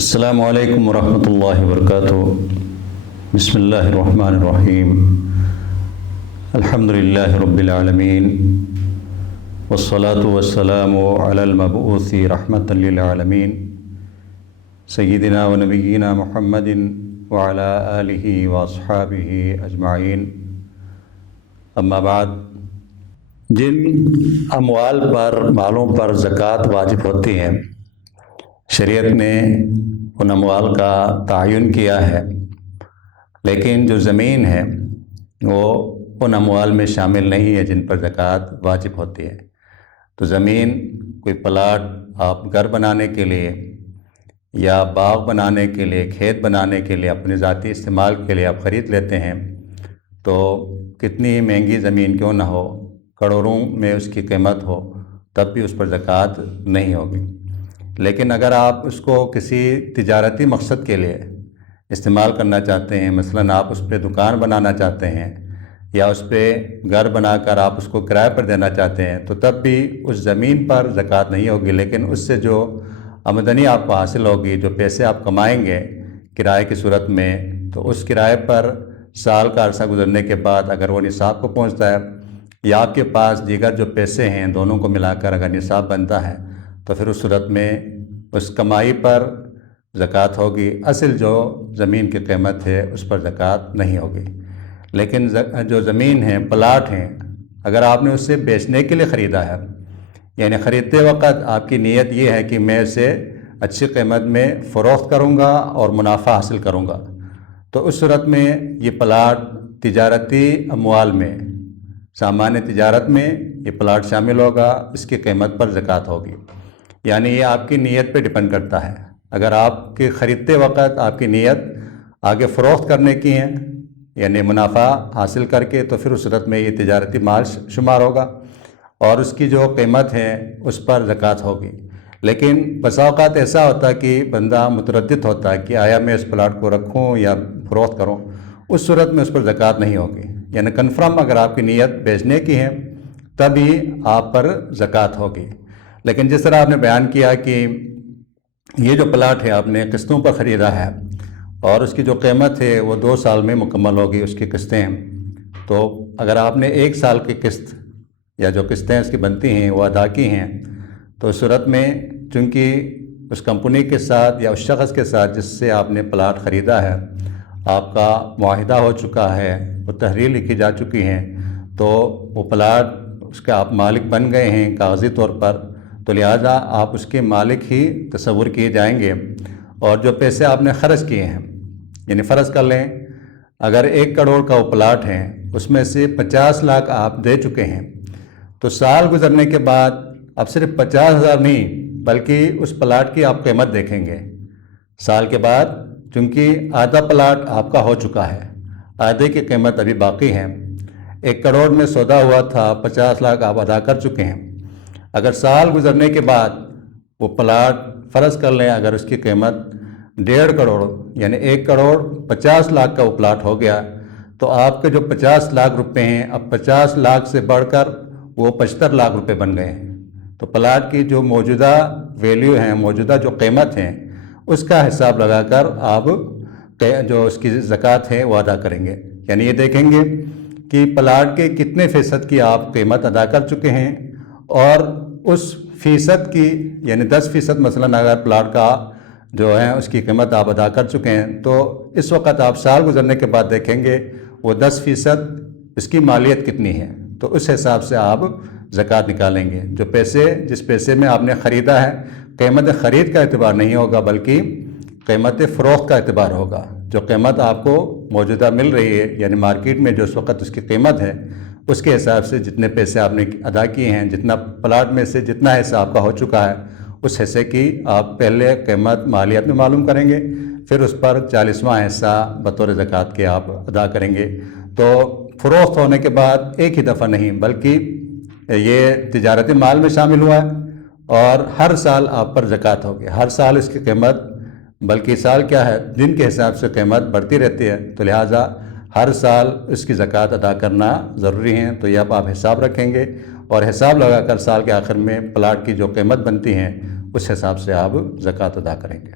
السلام علیکم ورحمۃ اللہ وبرکاتہ۔ بسم اللہ الرحمن الرحیم۔ الحمد للہ رب العالمین والصلاة والسلام علی المبعوث رحمۃ للعالمین سیدنا و نبینا محمد وعلی آلہ واصحابہ اجمعین۔ اما بعد، جن اموال پر مالوں پر زکوٰۃ واجب ہوتی ہے، شریعت نے ان اموال کا تعین کیا ہے، لیکن جو زمین ہے وہ ان اموال میں شامل نہیں ہے جن پر زکوٰۃ واجب ہوتی ہے۔ تو زمین، کوئی پلاٹ آپ گھر بنانے کے لیے یا باغ بنانے کے لیے، کھیت بنانے کے لیے، اپنے ذاتی استعمال کے لیے آپ خرید لیتے ہیں، تو کتنی مہنگی زمین کیوں نہ ہو، کروڑوں میں اس کی قیمت ہو، تب بھی اس پر زکوٰۃ نہیں ہوگی۔ لیکن اگر آپ اس کو کسی تجارتی مقصد کے لیے استعمال کرنا چاہتے ہیں، مثلاً آپ اس پہ دکان بنانا چاہتے ہیں یا اس پہ گھر بنا کر آپ اس کو کرائے پر دینا چاہتے ہیں، تو تب بھی اس زمین پر زکوٰۃ نہیں ہوگی، لیکن اس سے جو آمدنی آپ کو حاصل ہوگی، جو پیسے آپ کمائیں گے کرائے کی صورت میں، تو اس کرائے پر سال کا عرصہ گزرنے کے بعد اگر وہ نصاب کو پہنچتا ہے یا آپ کے پاس دیگر جو پیسے ہیں دونوں کو ملا کر اگر نصاب بنتا ہے، تو پھر اس صورت میں اس کمائی پر زکوٰۃ ہوگی۔ اصل جو زمین کی قیمت ہے اس پر زکوٰۃ نہیں ہوگی۔ لیکن جو زمین ہے، پلاٹ ہیں، اگر آپ نے اسے بیچنے کے لیے خریدا ہے، یعنی خریدتے وقت آپ کی نیت یہ ہے کہ میں اسے اچھی قیمت میں فروخت کروں گا اور منافع حاصل کروں گا، تو اس صورت میں یہ پلاٹ تجارتی اموال میں، سامان تجارت میں یہ پلاٹ شامل ہوگا، اس کی قیمت پر زکوٰۃ ہوگی۔ یعنی یہ آپ کی نیت پہ ڈیپینڈ کرتا ہے۔ اگر آپ کے خریدتے وقت آپ کی نیت آگے فروخت کرنے کی ہے، یعنی منافع حاصل کر کے، تو پھر اس صورت میں یہ تجارتی مال شمار ہوگا اور اس کی جو قیمت ہے اس پر زکوٰۃ ہوگی۔ لیکن بسا اوقات ایسا ہوتا ہے کہ بندہ متردد ہوتا ہے کہ آیا میں اس پلاٹ کو رکھوں یا فروخت کروں، اس صورت میں اس پر زکوٰۃ نہیں ہوگی۔ یعنی کنفرم اگر آپ کی نیت بیچنے کی ہے تبھی آپ پر زکوٰۃ ہوگی۔ لیکن جس طرح آپ نے بیان کیا کہ یہ جو پلاٹ ہے آپ نے قسطوں پر خریدا ہے اور اس کی جو قیمت ہے وہ 2 سال میں مکمل ہوگی، اس کی قسطیں، تو اگر آپ نے 1 سال کی قسط یا جو قسطیں اس کی بنتی ہیں وہ ادا کی ہیں، تو اس صورت میں چونکہ اس کمپنی کے ساتھ یا اس شخص کے ساتھ جس سے آپ نے پلاٹ خریدا ہے آپ کا معاہدہ ہو چکا ہے، وہ تحریر لکھی جا چکی ہیں، تو وہ پلاٹ اس کا آپ مالک بن گئے ہیں کاغذی طور پر، تو لہٰذا آپ اس کے مالک ہی تصور کیے جائیں گے۔ اور جو پیسے آپ نے خرچ کیے ہیں، یعنی فرض کر لیں اگر 1 کروڑ کا وہ پلاٹ ہے، اس میں سے 50 لاکھ آپ دے چکے ہیں، تو سال گزرنے کے بعد اب صرف 50,000 نہیں بلکہ اس پلاٹ کی آپ قیمت دیکھیں گے سال کے بعد، چونکہ آدھا پلاٹ آپ کا ہو چکا ہے، آدھے کی قیمت ابھی باقی ہے۔ 1 کروڑ میں سودا ہوا تھا، 50 لاکھ آپ ادا کر چکے ہیں۔ اگر سال گزرنے کے بعد وہ پلاٹ فرض کر لیں اگر اس کی قیمت 1.5 کروڑ یعنی 1 کروڑ 50 لاکھ کا وہ پلاٹ ہو گیا، تو آپ کے جو 50 لاکھ روپے ہیں اب 50 لاکھ سے بڑھ کر وہ 75 لاکھ روپے بن گئے ہیں۔ تو پلاٹ کی جو موجودہ ویلیو ہیں، موجودہ جو قیمت ہیں، اس کا حساب لگا کر آپ جو اس کی زکوٰۃ ہے وہ ادا کریں گے۔ یعنی یہ دیکھیں گے کہ پلاٹ کے کتنے فیصد کی آپ قیمت ادا کر چکے ہیں، اور اس فیصد کی، یعنی 10% مثلاً اگر پلاٹ کا جو ہے اس کی قیمت آپ ادا کر چکے ہیں، تو اس وقت آپ سال گزرنے کے بعد دیکھیں گے وہ 10% اس کی مالیت کتنی ہے، تو اس حساب سے آپ زکوٰۃ نکالیں گے۔ جو پیسے، جس پیسے میں آپ نے خریدا ہے، قیمت خرید کا اعتبار نہیں ہوگا بلکہ قیمت فروخت کا اعتبار ہوگا۔ جو قیمت آپ کو موجودہ مل رہی ہے، یعنی مارکیٹ میں جو اس وقت اس کی قیمت ہے، اس کے حساب سے جتنے پیسے آپ نے ادا کیے ہیں، جتنا پلاٹ میں سے جتنا حصہ آپ کا ہو چکا ہے، اس حصے کی آپ پہلے قیمت مالیت میں معلوم کریں گے، پھر اس پر 40واں حصہ بطور زکوٰۃ کے آپ ادا کریں گے۔ تو فروخت ہونے کے بعد ایک ہی دفعہ نہیں بلکہ یہ تجارتی مال میں شامل ہوا ہے، اور ہر سال آپ پر زکوٰۃ ہوگی، ہر سال اس کی قیمت، بلکہ سال کیا ہے، دن کے حساب سے قیمت بڑھتی رہتی ہے، تو لہٰذا ہر سال اس کی زکوٰۃ ادا کرنا ضروری ہے۔ تو یہ اب آپ حساب رکھیں گے اور حساب لگا کر سال کے آخر میں پلاٹ کی جو قیمت بنتی ہیں اس حساب سے آپ زکوٰۃ ادا کریں گے۔